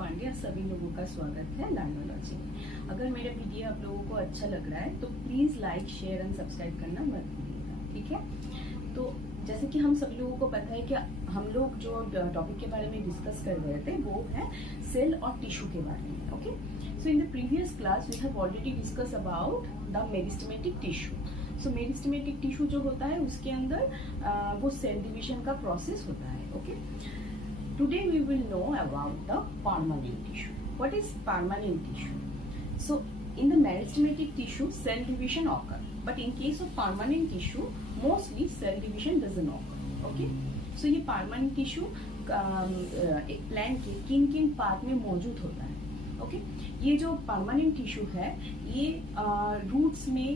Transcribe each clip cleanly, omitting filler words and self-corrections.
पांडे, आप सभी लोगों का स्वागत है नानोलॉजी में। अगर मेरा वीडियो आप लोगों को अच्छा लग रहा है तो please like, share and subscribe करना मत भूलिएगा, ठीक है। तो जैसे कि हम सभी लोगों को पता है कि हम लोग जो टॉपिक के बारे में डिस्कस कर रहे थे वो है सेल और टिश्यू के बारे में। Okay, so in the previous class we have already discuss about the meristematic tissue. So meristematic tissue जो होता है उसके अंदर वो सेल डिवीजन का प्रोसेस होता है। Okay, today we will know about the permanent tissue. What is permanent tissue? So in the meristematic tissue cell division occur, but in case of permanent tissue mostly cell division doesn't occur. Okay, so ये permanent tissue एक plant के किन किन part में मौजूद होता है। Okay, ये जो परमानेंट टिश्यू है ये रूट्स में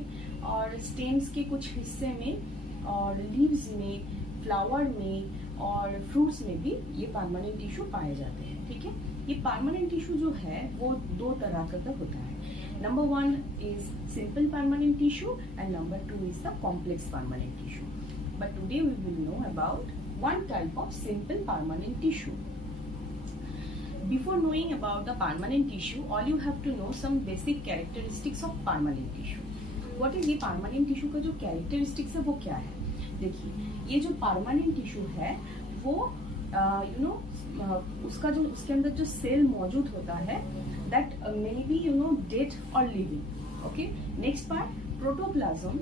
और स्टेम्स के कुछ हिस्से में और लीव्स में, फ्लावर में और फ्रूट्स में भी ये परमानेंट टिश्यू पाए जाते हैं। ठीक है, ये परमानेंट टिश्यू जो है वो दो तरह का होता है। Number 1 is simple permanent tissue and number 2 is the complex permanent tissue. But today we will know about one type of simple permanent tissue. Before knowing about the permanent tissue, all you have to know some basic characteristics of permanent tissue. What is ये permanent tissue का जो characteristics है वो क्या है? देखिए, ये जो परमानेंट टिश्यू है वो उसका जो उसके अंदर जो सेल मौजूद होता है दैट मे बी डेड और living. Okay, next part protoplasm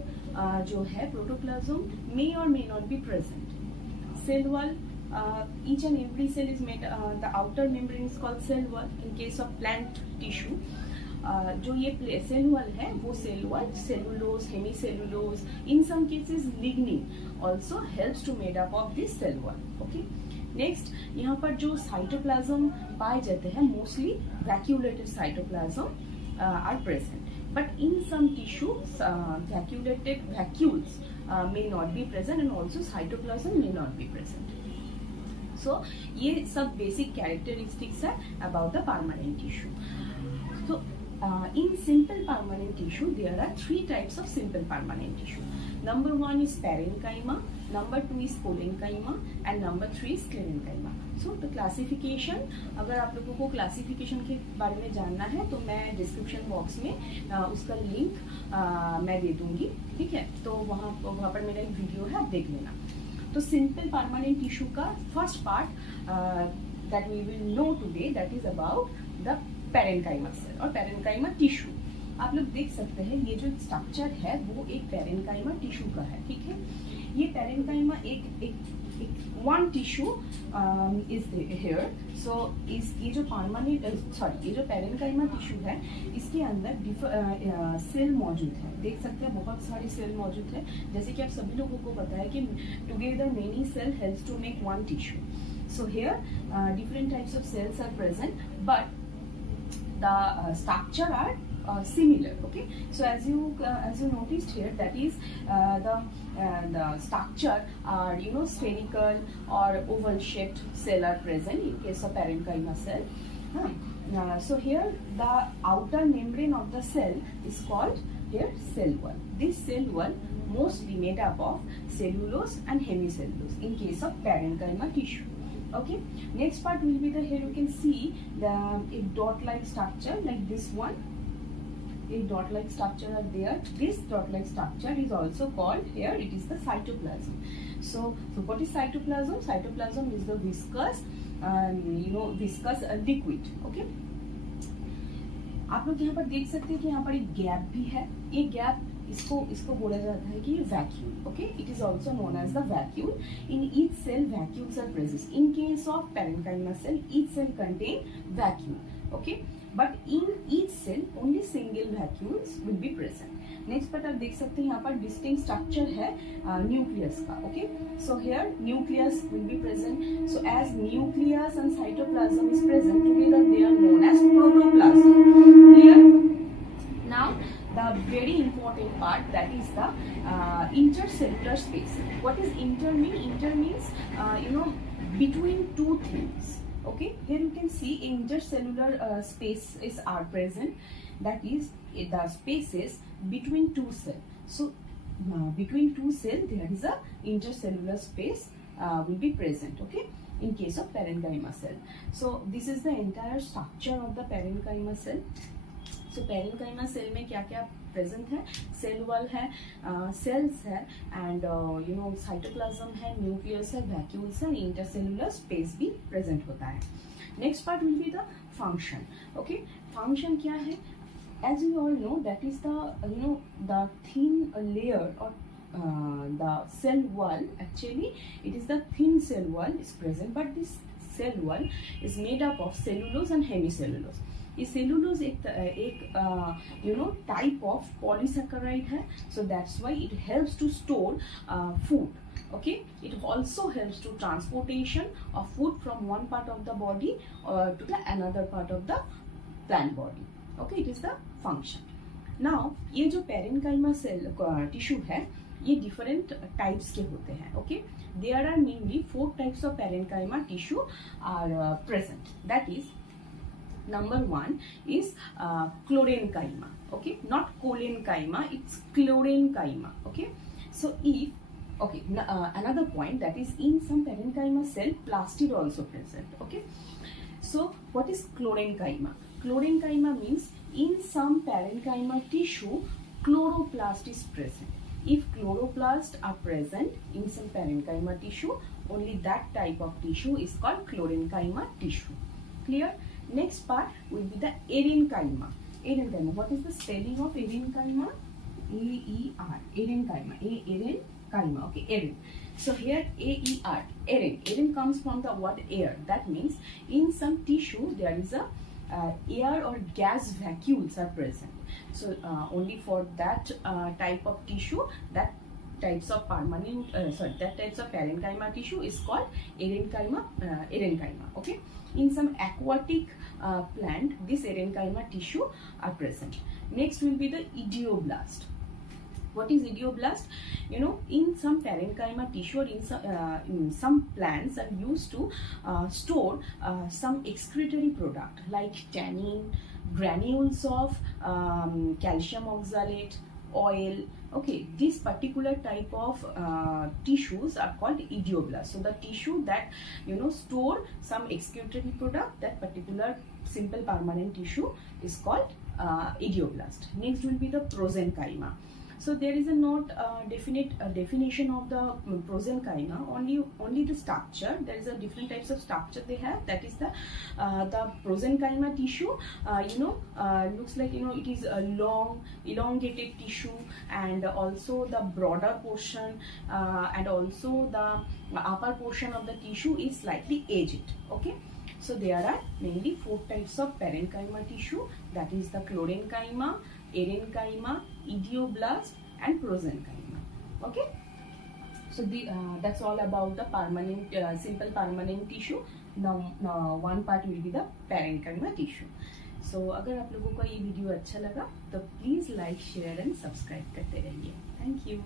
जो है, प्रोटोप्लाज्म मे और may not be present. Cell wall, each and every cell is made, the outer membrane is called cell wall in case of plant tissue. जो ये cell wall है वो cell wall cellulose, hemicellulose, in some cases lignin also helps to made up of this cell wall. Okay, next यहाँ पर जो cytoplasm पाए जाते हैं mostly vacuolated cytoplasm are present, but in some tissue vacuolated vacuoles may not be present and also cytoplasm may not be present. So ये सब basic characteristics है about the permanent tissue. So in simple permanent tissue there are 3 types of simple permanent tissue. Number 1 is parenchyma, number 2 is parenchyma and number 3 is sclerenchyma. So the classification, अगर आप लोगों को classification के बारे में जानना है तो मैं description box में उसका link मैं दे दूंगी, ठीक है। तो वहाँ पर मेरा एक वीडियो है, आप देख लेना। तो सिंपल परमानेंट टिश्यू का first part that we will know today that is about the parenchyma cell और पेरेन्काइमा टिश्यू। आप लोग देख सकते हैं ये जो स्ट्रक्चर है वो एक पेरेन्काइमा टिश्यू का है, ठीक है। ये पेरेन्काइमा एक वन टिश्यू इज हियर। सो इस ये जो परमानेंट ये जो पेरेन्काइमा टिश्यू है इसके अंदर सेल मौजूद है, देख सकते हैं बहुत सारे सेल मौजूद है। जैसे कि आप सभी लोगों को पता है कि together many cell helps to make one tissue. So here different types of cells are present but the structure are similar. Okay, so as you noticed here, that is the structure are spherical or oval shaped cell are present in case of parenchyma cell. So here the outer membrane of the cell is called here cell wall. This cell wall mostly made up of cellulose and hemicellulose in case of parenchyma tissue. Okay, next part will be the, here you can see the a dot-like structure like this one. A dot-like structure are there. This dot-like structure is also called here, it is the cytoplasm. So what is cytoplasm? Cytoplasm is the viscous viscous liquid. Okay, आप लोग यहाँ पर देख सकते हैं कि यहाँ पर एक गैप भी है। ये गैप इसको बोला जाता है कि ये vacuole. Okay, it is also known as the vacuole. In each cell vacuoles are present. In case of parenchyma cell each cell contain vacuole. Okay, but in each cell only single vacuoles will be present. Next पर आप देख सकते हैं यहाँ पर distinct structure है nucleus का। Okay, so here nucleus will be present. So as nucleus and cytoplasm is present together they are known as protoplasm. Clear? Now the very important part, that is the intercellular space. What is inter mean? Inter means between two things. Okay, here you can see intercellular spaces are present, that is the spaces between two cells. So between two cells there is a intercellular space will be present. Okay, in case of parenchyma cell. So this is the entire structure of the parenchyma cell. So parenchyma cell में क्या क्या present है, cell wall है, sales है, and cytoplasm है, nucleus है, vacuoles है, intercellular space भी प्रेजेंट होता है. Next part will be the function. Okay, function क्या है? As you all know, that is the thin layer or the cell wall. Actually, it is the thin cell wall is present, but this cell wall is made up of cellulose and hemicellulose. ये cellulose एक type of polysaccharide है, so that's why it helps to store food. Okay, it also helps to transportation of food from one part of the body to the another part of the plant body. Okay, it is the function. Now ये जो parenchyma cell tissue है, ये different types के होते हैं. Okay, there are mainly 4 types of parenchyma tissue are present. That is, number 1 is chlorenchyma. Okay, not cholenchyma, it's chlorenchyma. Okay, so another point, that is, in some parenchyma cell plastid also present. Okay, so what is chlorenchyma? Chlorenchyma means in some parenchyma tissue chloroplast is present. If chloroplasts are present in some parenchyma tissue, only that type of tissue is called chlorenchyma tissue. Clear? Next part will be the erenchyma. Erenchyma. What is the spelling of erenchyma? A-E-R. Erenchyma. Erenchyma. Okay, eren. So here A-E-R. Eren. Eren comes from the word air. That means in some tissue there is a air or gas vacuoles are present. So only for that type of tissue, that types of parenchyma tissue is called erenchyma. Okay. In some aquatic plant, this erenchyma tissue are present. Next will be the idioblast. What is idioblast? In some parenchyma tissue or in some plants are used to store some excretory product like tannin, granules of calcium oxalate, oil. Okay, this particular type of tissues are called idioblast. So the tissue that store some excretory product, that particular simple permanent tissue is called idioblast. Next will be the prosenchyma. So there is a not definite definition of the prosenchyma, only the structure. There is a different types of structure they have. That is the prosenchyma tissue. Looks like it is a long elongated tissue, and also the broader portion and also the upper portion of the tissue is slightly aged. Okay. So there are mainly 4 types of parenchyma tissue. That is the chlorenchyma, erenchyma, idioblast and prosenchyma. Okay, so that's all about the permanent simple permanent tissue. Now one part will be the parenchyma tissue. So अगर आप लोगों को ये video अच्छा लगा तो please like, share and subscribe करते रहिए. Thank you.